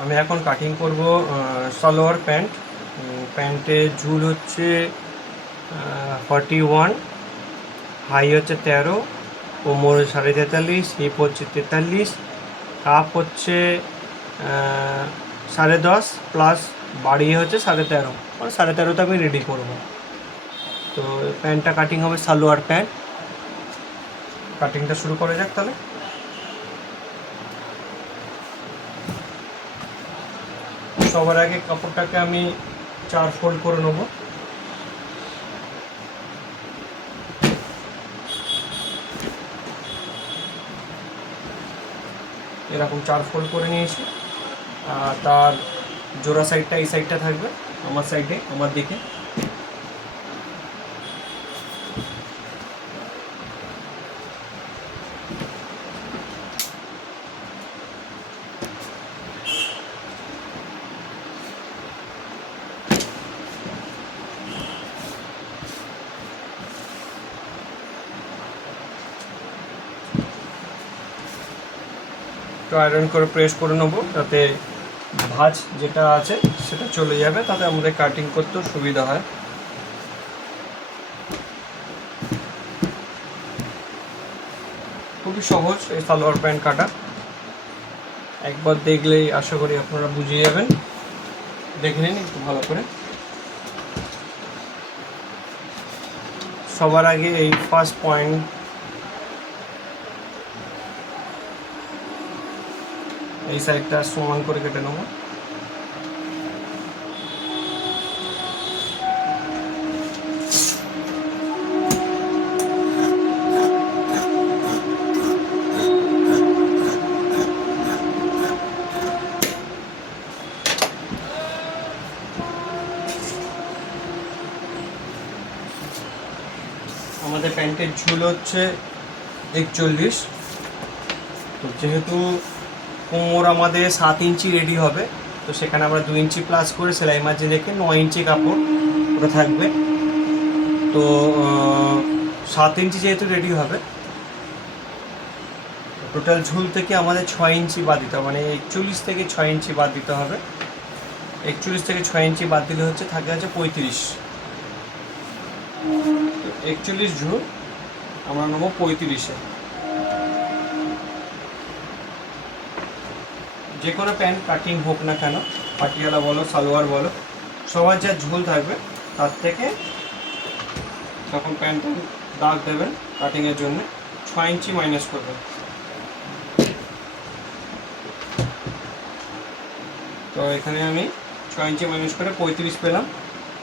আমি এখন কাটিং করব সালোয়ার প্যান্ট। প্যান্টের ঝুল হচ্ছে 41, হাই হচ্ছে 13, কোমর 43.5, হিপ হচ্ছে 43, কাপ হচ্ছে 10.5 প্লাস বাড়িয়ে হচ্ছে 13.5, মানে 13.5তে আমি রেডি করবো। তো প্যান্টটা কাটিং হবে সালোয়ার প্যান্ট। কাটিংটা শুরু করা যাক তাহলে। সবার আগে কাপড়টাকে আমি 4 ফোল্ড করে নেব। এরকম 4 ফোল্ড করে নিয়েছি। তার জোড়া সাইডটা এই সাইডটা থাকবে, আমার সাইডে, আমার দিকে। তো আয়রন করে প্রেস করে নেবো, যাতে ভাঁজ যেটা আছে সেটা চলে যাবে, তাতে আমাদের কাটিং করতেও সুবিধা হয়। খুবই সহজ এই সালোয়ার প্যান্ট কাটা। একবার দেখলেই আশা করি আপনারা বুঝে যাবেন। দেখে নিন একটু ভালো করে। সবার আগে এই ফার্স্ট পয়েন্ট, এই সাইডটা সমান করে কেটে নেব। আমাদের প্যান্টের ঝুল হচ্ছে 41। তো যেহেতু কোমর আমাদের 7 ইঞ্চি রেডি হবে, তো সেখানে আমরা 2 ইঞ্চি প্লাস করে সেলাই মার্জিন রেখে 9 ইঞ্চি কাপড় ওটা থাকবে। তো 7 ইঞ্চি যেহেতু রেডি হবে, টোটাল ঝুল থেকে আমাদের 6 ইঞ্চি বাদ দিতে হবে, মানে 41 থেকে 6 ইঞ্চি বাদ দিতে হবে। 41 থেকে 6 ইঞ্চি বাদ দিলে হচ্ছে থাকে হচ্ছে 35। 41 ঝুল আমরা নেবো 35-এ। যে কোনো প্যান্ট কাটিং হোক না কেন, পাটিয়ালা বলো সালোয়ার বলো, সবার যা ঝুল থাকবে তার থেকে যখন প্যান্ট দাগ দেবেন কাটিংয়ের জন্য 6 ইঞ্চি মাইনাস করবেন। তো এখানে আমি 6 ইঞ্চি মাইনাস করে 35 পেলাম।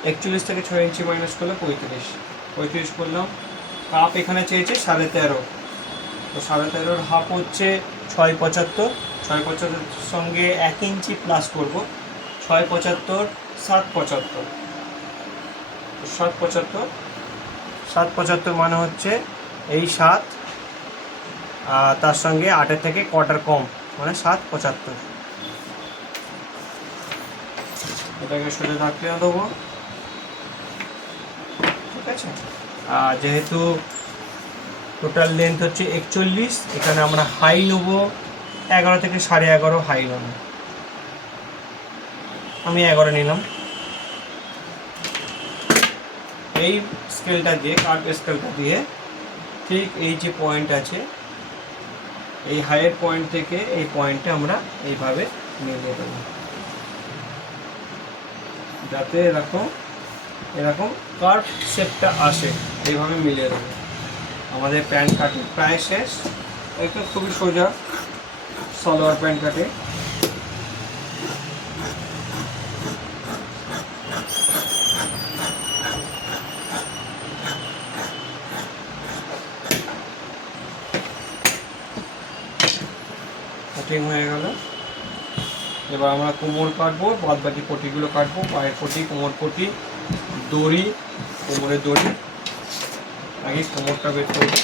41 থেকে 6 ইঞ্চি মাইনাস করলে 35 করলাম। কাপ এখানে চেয়েছে 13.5, তো 13.5-এর হাফ হচ্ছে 6.75। 6.75 সঙ্গে 1 ইঞ্চি প্লাস করব, 6.75 7.75। 7.75 মানে হচ্ছে এই 7, তার সঙ্গে 8-এর থেকে কোয়ার্টার কম, মানে 7.75। এটাকে সোজা থাকতে দেবো, ঠিক আছে। আর যেহেতু টোটাল লেন্থ হচ্ছে 41, এখানে আমরা হাই নেবো 11 থেকে 11.5 হাই নেব। আমি 11 নিলাম। এই স্কেলটা দিয়ে, কাট স্কেলটা দিয়ে ঠিক এই যে পয়েন্ট আছে, এই হাইয়ের পয়েন্ট থেকে এই পয়েন্টে আমরা এইভাবে মিলিয়ে দেবো, যাতে এরকম কার্ভ শেপটা আসে। এইভাবে মিলিয়ে দেবো। আমাদের প্যান্ট কাটিং প্রায় শেষ। এটা খুবই সোজা সালোয়ার প্যান্ট কাটে। কাটিং হয়ে গেল। এবার আমরা কোমর কাটবো, বাদ বাকি পটিগুলো কাটবো। পায়ের পটি, কোমর পটি, দড়ি, কোমরের দড়ি। আগে কোমরটা বের করবো।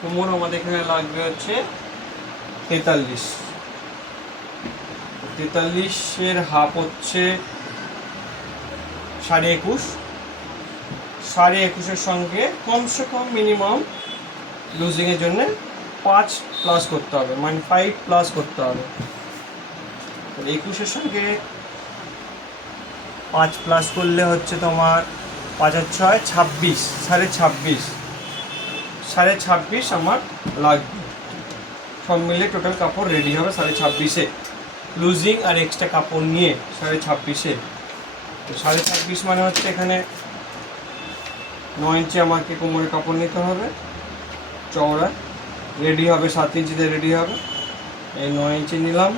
কোমর আমাদের এখানে লাগবে হচ্ছে 43। 43-এর হাফ হচ্ছে 21.5। 21.5-এর সঙ্গে কমসে কম মিনিমাম লুজিংয়ের জন্য 5 প্লাস করতে হবে, মানে 5 প্লাস করতে হবে। 21-এর সঙ্গে 5 প্লাস করলে হচ্ছে তোমার 5 আর 6 26, 26.5, 26.5 আমার লাগবে। সব মিলে টোটাল কাপড় রেডি হবে 26.5-এ, লুজিং আর এক্সট্রা কাপড় নিয়ে 26.5-এ। তো 26.5 মানে হচ্ছে এখানে 9 ইঞ্চি আমাকে কোমরের কাপড় নিতে হবে চওড়া, রেডি হবে 7 ইঞ্চিতে রেডি হবে। এই 9 ইঞ্চি নিলাম,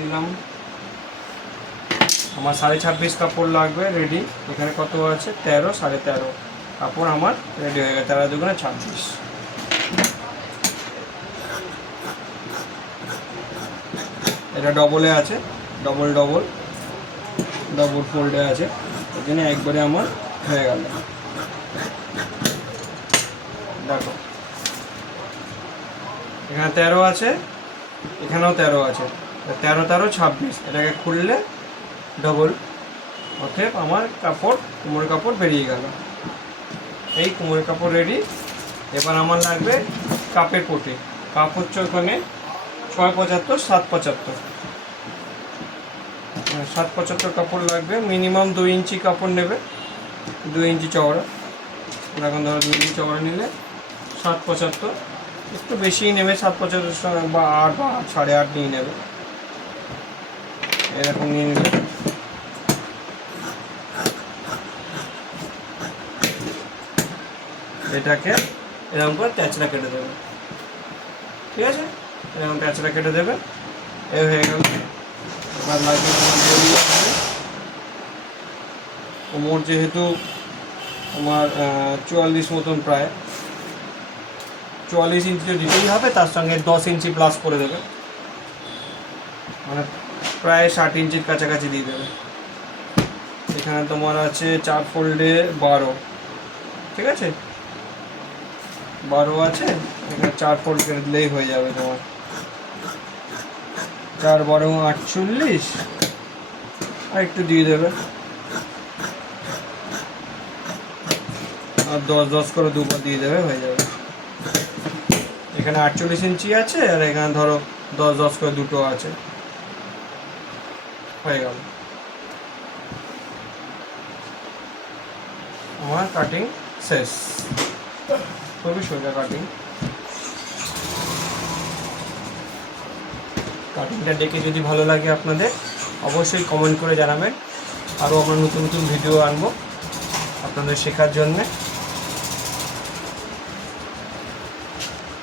নিলাম। আমার 26.5 কাপড় লাগবে রেডি। এখানে কত আছে 13, 13.5 কাপড় আমার রেডি হয়ে গেছে। 13 দুগুণে 26। এটা ডবলে আছে, ডবল ফোল্ডে আছে, ওই জন্য একবারে আমার হয়ে গেল। দেখো এখানে 13 আছে, এখানেও 13 আছে, 13 13 26। এটাকে খুললে ডবল, অতএব আমার কাপড় কোমরের কাপড় বেরিয়ে গেল। এই কোমরের কাপড় রেডি। এবার আমার লাগবে কাপের পটি। কাপ হচ্ছে ওখানে 6.75, 7.75, 7.75 কাপড় লাগবে। মিনিমাম 2 ইঞ্চি কাপড় নেবে, 2 ইঞ্চি চওড়া। এখন ধরো 2 ইঞ্চি চওড়া নিলে 7.75, একটু বেশিই নেবে, 7.75 বা 8 বা 8.5 নিয়ে নেবে। এরকম নিয়ে নিলে এটাকে এরকম করে ট্যাচটা কেটে দেবে, ঠিক আছে? এরকম ট্যাচটা কেটে দেবে, এ হয়ে গেল। এবার লাগবে কোমর, যেহেতু আমার 44 মতন, প্রায় 44 ইঞ্চি তো দিতেই হবে, তার সঙ্গে 10 ইঞ্চি প্লাস করে দেবে, মানে প্রায় 60 ইঞ্চির কাছাকাছি দিয়ে দেবে। এখানে তোমার আছে 4 ফোল্ডে 12, ঠিক আছে? 12 আছে, এখানে 4 ফোল্ড করে দিলেই হয়ে যাবে তোমার। 4 12 48, আর একটু দিয়ে দেবে, আর 10 10 করে দুবার দিয়ে দেবে, হয়ে যাবে। এখানে 48 ইঞ্চি আছে, আর এখানে ধরো 10 10 করে দুটো আছে, হয়ে গেল আমার কাটিং শেষ। খুবই সোজা কাটিং। কাটিংটা দেখে যদি ভালো লাগে আপনাদের, অবশ্যই কমেন্ট করে জানাবেন। আরও আমরা নতুন নতুন ভিডিও আনবো আপনাদের শেখার জন্যে।